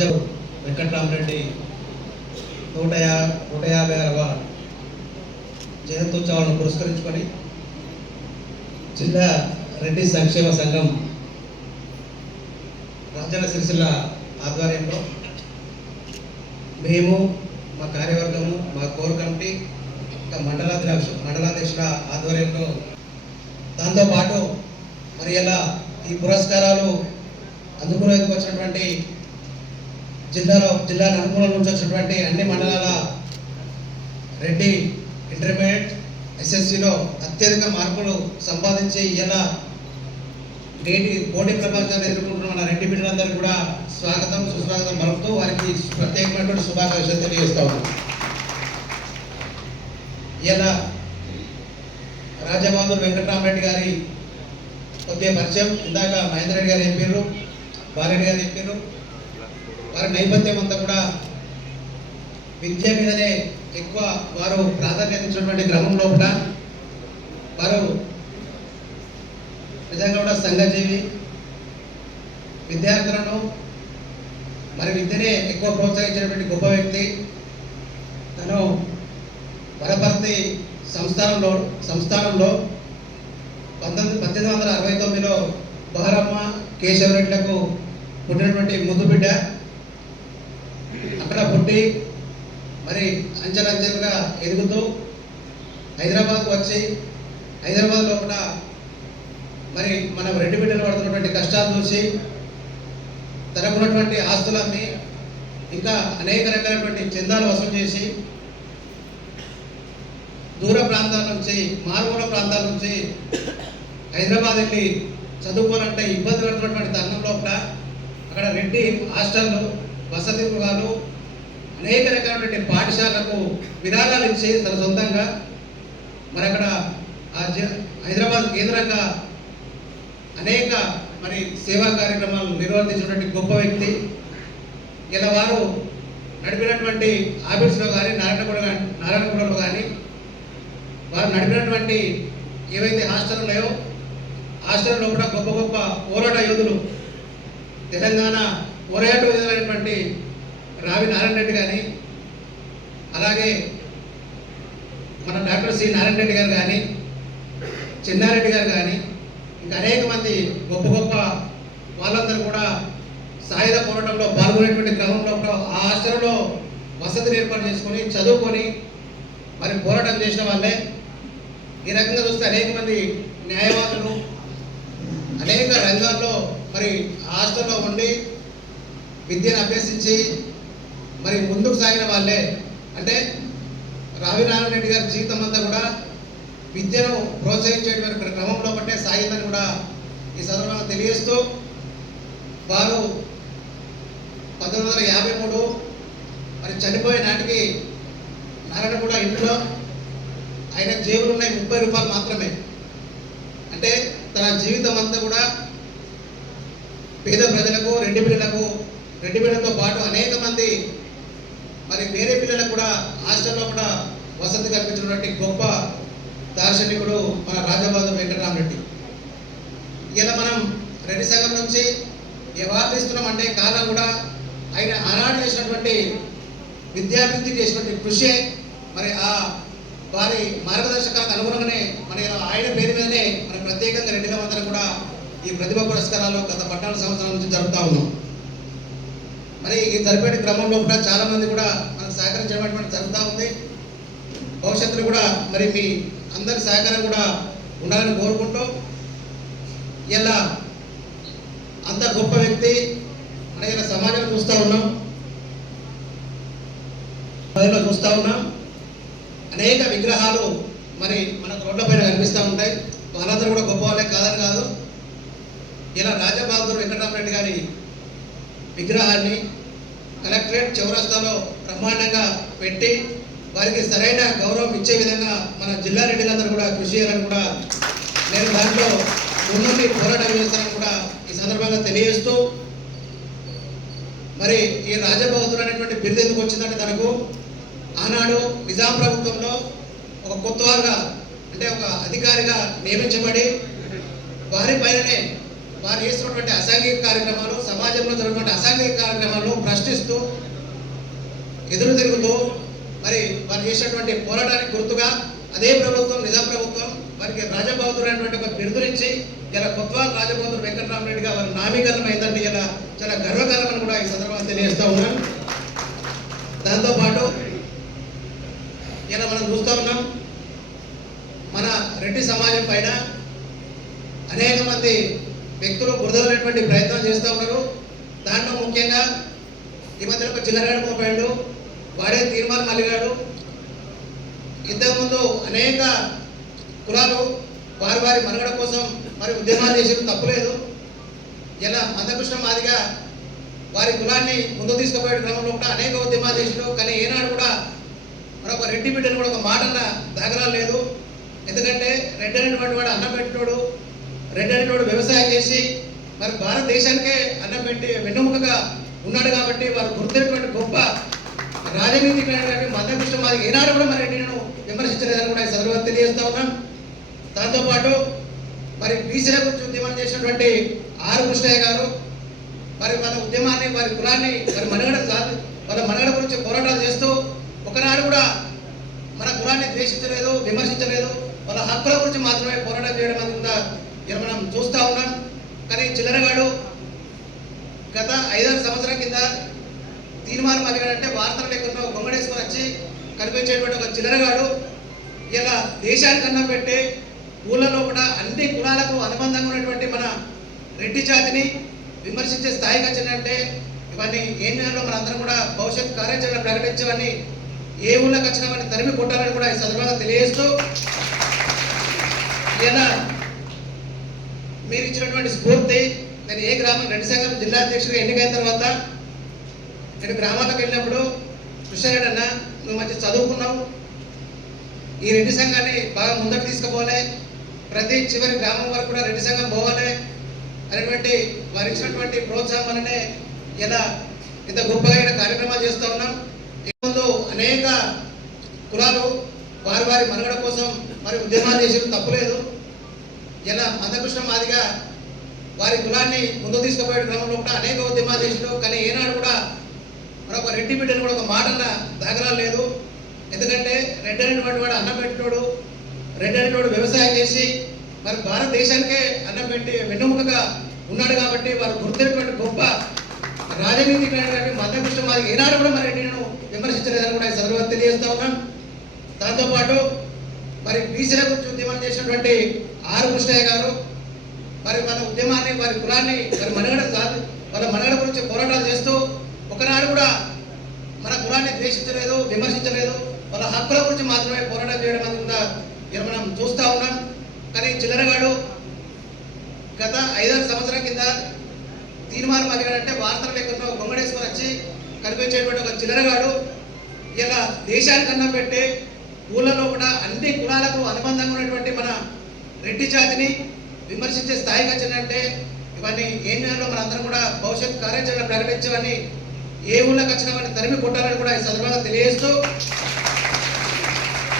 రాజ వెంకట్రామరెడ్డి నూట యా నూట యాభై ఆరవ జయంతోత్సవాలను పురస్కరించుకొని జిల్లా రెడ్డి సంక్షేమ సంఘం రాజన్న సిరిసిల్ల ఆధ్వర్యంలో మేము మా కార్యవర్గము మా కోర్ కమిటీ ఇంకా మండలాధ్యక్ష మండలాధ్యక్షుల ఆధ్వర్యంలో దాంతోపాటు మరి ఇలా ఈ పురస్కారాలు అందుకునేందుకు వచ్చినటువంటి జిల్లాలో జిల్లా నలుమూల నుంచి వచ్చినటువంటి అన్ని మండలాల రెడ్డి ఇంటర్మీడియట్ ఎస్ఎస్సిలో అత్యధిక మార్కులు సంపాదించి ఇలా నేటి పోటీ ప్రపంచాన్ని ఎదుర్కొంటున్న మన రెడ్డి బిడ్డలందరూ కూడా స్వాగతం సుస్వాగతం మలుపుతూ వారికి ప్రత్యేకమైనటువంటి శుభాకాంక్షలు తెలియజేస్తా ఉన్నాం. ఇలా రాజబాబు వెంకటరామరెడ్డి గారి కొద్దిగా పరిచయం. ఇందాక మహేందర్ రెడ్డి గారు చెప్పారు బాలరెడ్డి గారు చెప్పారు వారి నైపుణ్యం అంతా కూడా విద్య మీదనే ఎక్కువ వారు ప్రాధాన్యత ఇచ్చినటువంటి క్రమం లోపల వారు నిజంగా కూడా సంఘజీవి విద్యార్థులను మరి విద్యనే ఎక్కువ ప్రోత్సహించినటువంటి గొప్ప వ్యక్తి. తను వరపర్తి సంస్థానంలో సంస్థానంలో పంతొమ్మిది పద్దెనిమిది వందల అరవై తొమ్మిదిలో బహరమ్మ కేశవరెడ్డిలకు పుట్టినటువంటి ముద్దుబిడ్డ బిడ్డ మరి అంచెలంచెలుగా ఎదుగుతూ హైదరాబాద్కు వచ్చి హైదరాబాద్ లోపల మరి మనం రెడ్డి బిడ్డలు పడుతున్నటువంటి కష్టాలు చూసి తనకున్నటువంటి ఆస్తులన్నీ ఇంకా అనేక రకాలైనటువంటి చందాలు వసూలు చేసి దూర ప్రాంతాల నుంచి మారుమూల ప్రాంతాల నుంచి హైదరాబాద్ వెళ్ళి చదువుకోవాలంటే ఇబ్బంది పడుతున్నటువంటి తరుణం లోపల అక్కడ రెడ్డి హాస్టళ్ళు వసతి గృహాలు అనేక రకాలైనటువంటి పాఠశాలకు విధానాలు ఇచ్చి తన సొంతంగా మరి అక్కడ ఆ జ- హైదరాబాద్ కేంద్రంగా అనేక మరి సేవా కార్యక్రమాలు నిర్వర్తించినటువంటి గొప్ప వ్యక్తి. ఇలా వారు నడిపినటువంటి ఆఫీస్లో కానీ నారాయణగూడ నారాయణగూడలో కానీ వారు నడిపినటువంటి ఏవైతే హాస్టల్ ఉన్నాయో హాస్టల్లో కూడా గొప్ప గొప్ప పోరాట యోధులు తెలంగాణ పోరాట యోధులైనటువంటి రావి నారాయణ రెడ్డి కానీ అలాగే మన డాక్టర్ సి నారాయణ రెడ్డి గారు కానీ చిన్నారెడ్డి గారు కానీ ఇంకా అనేక మంది గొప్ప గొప్ప వాళ్ళందరూ కూడా సాయుధ పోరాటంలో పాల్గొనేటువంటి క్రమంలో ఆ హాస్టల్లో వసతిని ఏర్పాటు చేసుకొని చదువుకొని మరి పోరాటం చేసిన వాళ్ళే. ఈ రకంగా చూస్తే అనేక మంది న్యాయవాదులు అనేక రంగాల్లో మరి హాస్టల్లో ఉండి విద్యను అభ్యసించి మరి ముందుకు సాగిన వాళ్ళే. అంటే రావి రెడ్డి గారి జీవితం అంతా కూడా విద్యను ప్రోత్సహించేటువంటి క్రమంలో పట్టే సాగిందని కూడా ఈ సందర్భంగా తెలియజేస్తూ వారు పంతొమ్మిది వందల యాభై మూడు మరి చనిపోయే నాటికి నారాయణ కూడా ఇంట్లో ఆయన జేబులు ఉన్నాయి ముప్పై రూపాయలు మాత్రమే. అంటే తన జీవితం అంతా కూడా పేద ప్రజలకు రెడ్డి పిల్లలకు రెడ్డి పిల్లలతో పాటు అనేక మంది మరి వేరే పిల్లలకు కూడా హాస్టల్లో కూడా వసతి కల్పించినటువంటి గొప్ప దార్శనికుడు మన రాజబాబు వెంకటరామరెడ్డి. ఇలా మనం రెడ్డి సంఘం నుంచి ఎవరు అంటే కారణం కూడా ఆయన ఆనాడు చేసినటువంటి విద్యాభివృద్ధి చేసినటువంటి కృషి. మరి ఆ వారి మార్గదర్శకాలకు అనుగుణంగానే మన ఆయన పేరు మీదనే మన ప్రత్యేకంగా రెడ్డిల అందరం కూడా ఈ ప్రతిభ పురస్కారాలు గత పద్నాలుగు సంవత్సరాల నుంచి జరుపుతా ఉన్నాం. మరి ఈ జరిపే క్రమంలో కూడా చాలా మంది కూడా మనకు సహకరించడం జరుగుతూ ఉంది. భవిష్యత్తులో కూడా మరి మీ అందరి సహకారం కూడా ఉండాలని కోరుకుంటూ ఇలా అంత గొప్ప వ్యక్తి మన ఇలా సమాజంలో చూస్తూ ఉన్నాం. ప్రజల్లో చూస్తూ ఉన్నాం. అనేక విగ్రహాలు మరి మనకు రోడ్లపైన కనిపిస్తూ ఉంటాయి. వాళ్ళందరూ కూడా గొప్ప వాళ్ళే కాదని కాదు. ఇలా రాజబహదూర్ వెంకటరామరెడ్డి గారి విగ్రహాన్ని కలెక్టరేట్ చౌరస్తాలో బ్రహ్మాండంగా పెట్టి వారికి సరైన గౌరవం ఇచ్చే విధంగా మన జిల్లా రెడ్డిలందరూ కూడా కృషి చేయాలని కూడా నేను దాంట్లో ముందుండి పోరాటం చేస్తానని కూడా ఈ సందర్భంగా తెలియజేస్తూ మరి ఈ రాజబహదూర్ అనేటువంటి బిరుదు ఎందుకు వచ్చిందంటే తనకు ఆనాడు నిజాం ప్రభుత్వంలో ఒక కొత్తవారుగా అంటే ఒక అధికారిగా నియమించబడి వారి పైననే వారు చేస్తున్నటువంటి అసాంఘిక కార్యక్రమాలు సమాజంలో జరుగుతున్న అసాంఘిక కార్యక్రమాలను ప్రశ్నిస్తూ ఎదురు తిరుగుతూ మరి వారు చేసినటువంటి పోరాటానికి గుర్తుగా అదే ప్రభుత్వం నిజాం ప్రభుత్వం వారికి రాజబహదూర్ అనేటువంటి ఒక బిరుదునిచ్చి ఇలా కొత్వాల్ రాజబహదూర్ వెంకటరామరెడ్డిగా వారి నామీకరణం అయిందంటే ఇలా చాలా గర్వకారణమని కూడా ఈ సందర్భంగా తెలియజేస్తా ఉన్నాను. దాంతోపాటు ఇలా మనం చూస్తూ ఉన్నాం మన రెడ్డి సమాజం పైన అనేక మంది వ్యక్తులు బురదలైనటువంటి ప్రయత్నం చేస్తూ ఉన్నారు. దాంట్లో ముఖ్యంగా ఈ మధ్యన ఒక చిల్లరాడు పోయాడు వాడే తీర్మానం అలిగాడు ఇంతకుముందు అనేక కులాలు వారి వారి మనుగడ కోసం మరి ఉద్యమాలు చేసేది తప్పులేదు ఇలా మందకృష్ణ మాదిగా వారి కులాన్ని ముందు తీసుకుపోయే క్రమంలో కూడా అనేక ఉద్యమాలు చేసారు కానీ ఏనాడు కూడా మరొక రెడ్డి బిడ్డను కూడా ఒక మాటన దాగరాలు లేదు. ఎందుకంటే రెడ్డి అనేటువంటి వాడు అన్నం పెట్టినోడు రెడ్డి అనేటువంటి వ్యవసాయం చేసి మరి భారతదేశానికే అన్నం పెట్టి వెన్నుముకగా ఉన్నాడు కాబట్టి వారు గుర్తున్నటువంటి గొప్ప రాజనీతి మందకృష్ణ మాది. ఏనాడు కూడా మరి నేను విమర్శించలేదని కూడా ఈ సందర్భంగా తెలియజేస్తా ఉన్నాను దాంతోపాటు మరి బీసీల గురించి ఉద్యమం చేసినటువంటి ఆర్ కృష్ణయ్య గారు మరి మన ఉద్యమాన్ని వారి కులాన్ని మరి మనగడ సాధి వాళ్ళ మనగడ గురించి పోరాటాలు చేస్తూ ఒకనాడు కూడా మన కులాన్ని ద్వేషించలేదు విమర్శించలేదు. వాళ్ళ హక్కుల గురించి మాత్రమే పోరాటం చేయడం అనేది మనం చూస్తూ ఉన్నాం. కానీ చిల్లరగాడు గత ఐదారు సంవత్సరాల కింద తీర్మానం అడిగాడంటే వార్తలు లేకుండా గొంగడేసుకొని వచ్చి కనిపించేటువంటి ఒక చిల్లరగాడు ఇలా దేశానికి అన్నం పెట్టి ఊళ్ళలో కూడా అన్ని కులాలకు అనుబంధంగా ఉన్నటువంటి మన రెడ్డి జాతిని విమర్శించే స్థాయికి వచ్చిందంటే ఇవన్నీ ఏం చేయాలో మనందరం కూడా భవిష్యత్ కార్యాచరణ ప్రకటించవని ఏ ఊళ్ళకి వచ్చినా వాడిని తరిమి కొట్టాలని కూడా ఈ సందర్భంగా తెలియజేస్తూ ఇలా మీరు ఇచ్చినటువంటి స్ఫూర్తి నేను ఏ గ్రామం రెండు సంఘం జిల్లా అధ్యక్షుడిగా ఎన్నికైన తర్వాత నేను గ్రామాలకు వెళ్ళినప్పుడు కృష్ణారెడ్డి అన్న నువ్వు మంచి చదువుకున్నావు. ఈ రెడ్డి సంఘాన్ని బాగా ముందుకు తీసుకుపోవాలి. ప్రతి చివరి గ్రామం వరకు కూడా రెడ్డి సంఘం పోవాలి అనేటువంటి వారు ఇచ్చినటువంటి ప్రోత్సాహం వల్లనే ఇలా ఇంత గొప్పగా కార్యక్రమాలు చేస్తూ ఉన్నాం. ఈ ముందు అనేక కులాలు వారి వారి మనుగడ కోసం మరి ఉద్యమాలు చేసేది తప్పులేదు. ఇలా మందకృష్ణ మాదిగా వారి కులాన్ని ముందు తీసుకుపోయే క్రమంలో కూడా. అనేక ఉద్యమాలు చేసినారు కానీ ఏనాడు కూడా మరొక రెడ్డి బిడ్డను కూడా ఒక మాటన్న దాగరాలు లేదు. ఎందుకంటే రెడ్డి అనేటువంటి వాడు అన్నం పెట్టినోడు రెడ్డి అనేటువంటి వ్యవసాయం చేసి మరి భారతదేశానికే అన్నం పెట్టి వెన్నుముకగా ఉన్నాడు కాబట్టి వారు గుర్తున్నటువంటి గొప్ప రాజనీతి మందకృష్ణ మాది ఏనాడు కూడా మరి నేను విమర్శించలేదని కూడా ఈ సందర్భంగా తెలియజేస్తా ఉన్నాం దాంతోపాటు మరి బీసీల గురించి ఉద్యమం చేసినటువంటి ఆర్ కృష్ణయ్య గారు మరి మన ఉద్యమాన్ని వారి కులాన్ని మరి మనుగడ సాధి వాళ్ళ మనుగడ గురించి పోరాటాలు చేస్తూ ఒకనాడు కూడా మన కులాన్ని ద్వేషించలేదు విమర్శించలేదు. వాళ్ళ హక్కుల గురించి మాత్రమే పోరాటం చేయడం అనేది కూడా ఇక్కడ మనం చూస్తూ ఉన్నాం. కానీ చిల్లరగాడు గత ఐదారు సంవత్సరాల కింద తీర్మానం అడిగాడంటే వార్తలు లేకుండా గొంగడేసుకొని వచ్చి కనిపించేటువంటి ఒక చిల్లరగాడు ఇలా దేశానికి అన్నం పెట్టి ఊళ్ళలో కూడా అన్ని కులాలకు అనుబంధంగా ఉన్నటువంటి మన రెడ్డి జాతిని విమర్శించే స్థాయికి వచ్చిందంటే ఇవన్నీ ఏం చేయాలో మనందరం కూడా భవిష్యత్ కార్యాచరణ ప్రకటించవని ఏ ఊళ్ళకి వచ్చినా వాడిని తరిమి కొట్టాలని కూడా ఈ సందర్భంగా తెలియజేస్తూ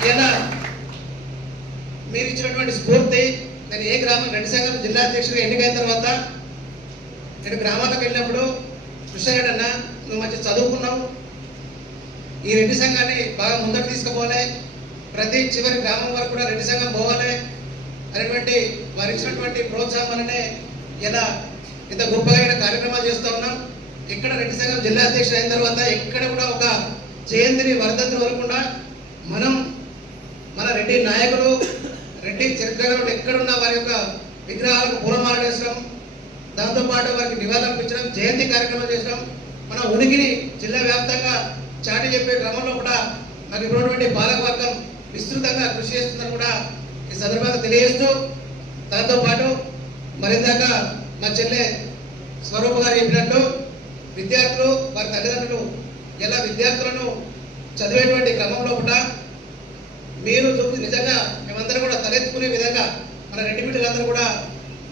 ఈయన మీరు ఇచ్చినటువంటి స్ఫూర్తి నేను ఏ గ్రామం రెండు సంఘం జిల్లా అధ్యక్షుడిగా ఎన్నికైన తర్వాత నేను గ్రామాలకు వెళ్ళినప్పుడు కృష్ణారెడ్డి అన్న నువ్వు మంచి చదువుకున్నావు ఈ రెడ్డి సంఘాన్ని బాగా ముందరకు తీసుకుపోవాలి ప్రతి చివరి గ్రామం వరకు కూడా రెడ్డి సంఘం పోవాలి అనేటువంటి వారు ఇచ్చినటువంటి ప్రోత్సాహం ఇలా ఇంత గొప్పగా కార్యక్రమాలు చేస్తూ ఉన్నాం. ఇక్కడ రెడ్డిసంగం జిల్లా అధ్యక్షుడు అయిన తర్వాత ఎక్కడ కూడా ఒక జయంతిని వర్ధంతి వరకుండా మనం మన రెడ్డి నాయకులు రెడ్డి చరిత్రకారులు ఎక్కడున్న వారి యొక్క విగ్రహాలకు పూలమాల వేసడం దాంతోపాటు వారికి నివాళులర్పించడం జయంతి కార్యక్రమం చేసడం మన ఉనికిని జిల్లా వ్యాప్తంగా చాటి చెప్పే క్రమంలో కూడా మనకి ఉన్నటువంటి పాలకవర్గం విస్తృతంగా కృషి చేస్తుందని కూడా ఈ సందర్భంగా తెలియజేస్తూ దాంతోపాటు మరిందాక మా చెల్లె స్వరూప్ గారు చెప్పినట్టు విద్యార్థులు వారి తల్లిదండ్రులు ఎలా విద్యార్థులను చదివేటువంటి క్రమంలో కూడా మీరు చూసి నిజంగా మేమందరం కూడా తలెత్తుకునే విధంగా మన రెడ్డి బిడ్డలందరూ కూడా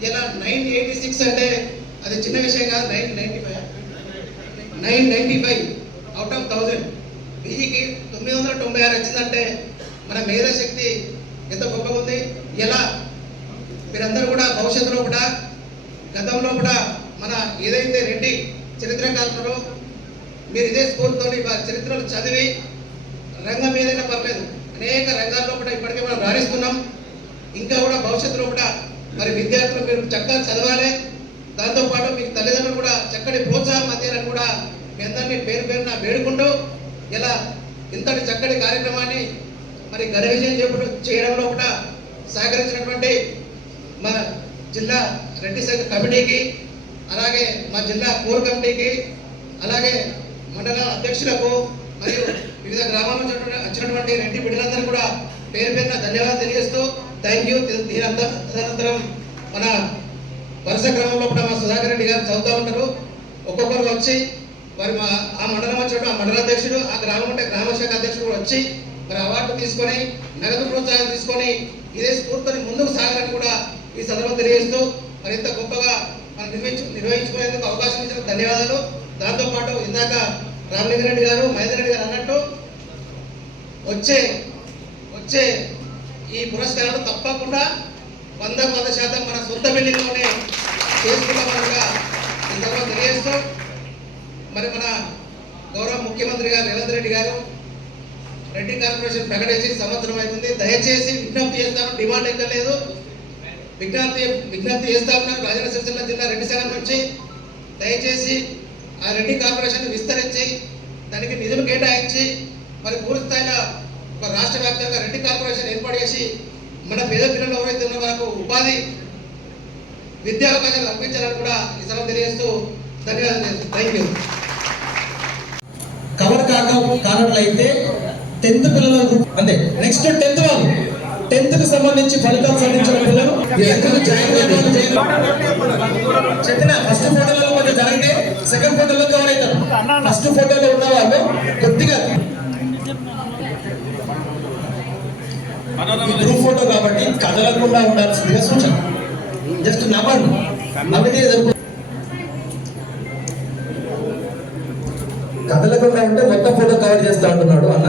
ఇలా నైన్ ఎయిటీ సిక్స్ అంటే అది చిన్న విషయం కాదు nine ninety five. Nine ninety five out of thousand. బీజీకి తొమ్మిది వందల తొంభై ఆరు వచ్చిందంటే మన మేధాశక్తి ఎంత గొప్పగా ఉంది? ఎలా? మీరందరూ కూడా భవిష్యత్తులో కూడా గతంలో కూడా మన ఏదైతే రెడ్డి చరిత్రకారులు మీరు ఇదే స్ఫూర్తితో చరిత్రలు చదివి రంగం ఏదైనా పర్లేదు అనేక రంగాల్లో కూడా ఇప్పటికే మనం రాణిస్తున్నాం. ఇంకా కూడా భవిష్యత్తులో కూడా మరి విద్యార్థులు మీరు చక్కగా చదవాలి. దాంతోపాటు మీకు తల్లిదండ్రులు కూడా చక్కటి ప్రోత్సాహం అందేయాలని కూడా మీ అందరినీ పేరు పేరున వేడుకుంటూ ఇలా ఇంతటి చక్కటి కార్యక్రమాన్ని మరి ఘన విజయం చేపట్టు చేయడంలో కూడా సహకరించినటువంటి మా జిల్లా రెడ్డి సంఘ కమిటీకి అలాగే మా జిల్లా కోర్ కమిటీకి అలాగే మండల అధ్యక్షులకు మరియు వివిధ గ్రామాల నుంచి వచ్చినటువంటి- రెడ్డి బిడ్డలందరూ కూడా పేరు పేరున ధన్యవాదాలు తెలియజేస్తూ థ్యాంక్ యూ. తదనంతరం మన వరుస క్రమంలో కూడా మా సుధాకర్ రెడ్డి గారు చదువుతూ ఉంటారు. ఒక్కొక్కరు వచ్చి వారి మా ఆ మండలం వచ్చినట్టు ఆ మండల అధ్యక్షుడు ఆ గ్రామం అంటే గ్రామ శాఖ అధ్యక్షుడు కూడా వచ్చి మరి అవార్డు తీసుకొని నగదు ప్రోత్సాహం తీసుకొని ఇదే స్ఫూర్తిని ముందుకు సాగాలని కూడా ఈ సందర్భం తెలియజేస్తూ మరి ఇంత గొప్పగా మనం నిర్వహించు నిర్వహించుకునేందుకు అవకాశం ఇచ్చిన ధన్యవాదాలు. దాంతోపాటు ఇందాక రామలింగ రెడ్డి గారు మహేందర్ రెడ్డి గారు అన్నట్టు వచ్చే వచ్చే ఈ పురస్కారాలు తప్పకుండా వంద వంద శాతం మన సొంత బిల్డింగ్లోనే చేసుకున్నామనగా ఈ తర్వాత తెలియజేస్తూ మరి మన గౌరవ ముఖ్యమంత్రి గారు రేవంత్ రెడ్డి గారు రెడ్డి కార్పొరేషన్ ప్రకటించి సంవత్సరం అవుతుంది. దయచేసి విజ్ఞప్తి చేస్తాను డిమాండ్ ఎక్కలేదు విజ్ఞప్తి విజ్ఞప్తి చేస్తా ఉన్నాను రాజన్న సిరిసిల్ల జిల్లా రెడ్డి సంఘం నుంచి దయచేసి ఆ రెడ్డి కార్పొరేషన్ విస్తరించి దానికి నిధులు కేటాయించి మరి పూర్తి స్థాయిలో ఒక రాష్ట్ర వ్యాప్తంగా రెడ్డి కార్పొరేషన్ ఏర్పాటు చేసి మన పేద పిల్లలు ఎవరైతే ఉన్న వాళ్ళకు ఉపాధి విద్యా అవకాశాలు కల్పించాలని కూడా ఈ సభ తెలియజేస్తూ ధన్యవాదాలు థ్యాంక్ యూ కవర్ కాక కానట్లయితే టెన్త్ పిల్లలకు అంతే. నెక్స్ట్ టెన్త్ వాళ్ళు. టెన్త్కి సంబంధించి ఫలితాలు సాధించిన పిల్లలు. చెప్పిన ఫస్ట్ ఫోటోలో కొంచెం జరిగితే సెకండ్ ఫోటోలో కవర్ అవుతారు. ఫస్ట్ ఫోటోలో ఉన్న వాళ్ళు కొద్దిగా గ్రూప్ ఫోటో కాబట్టి కదలకుండా ఉండాల్సిందిగా సూచన. జస్ట్ నవ్వండి. నవ్వితే కదలకుండా ఉంటే మొత్తం ఫోటో కవర్ చేస్తా అంటున్నాడు అన్న.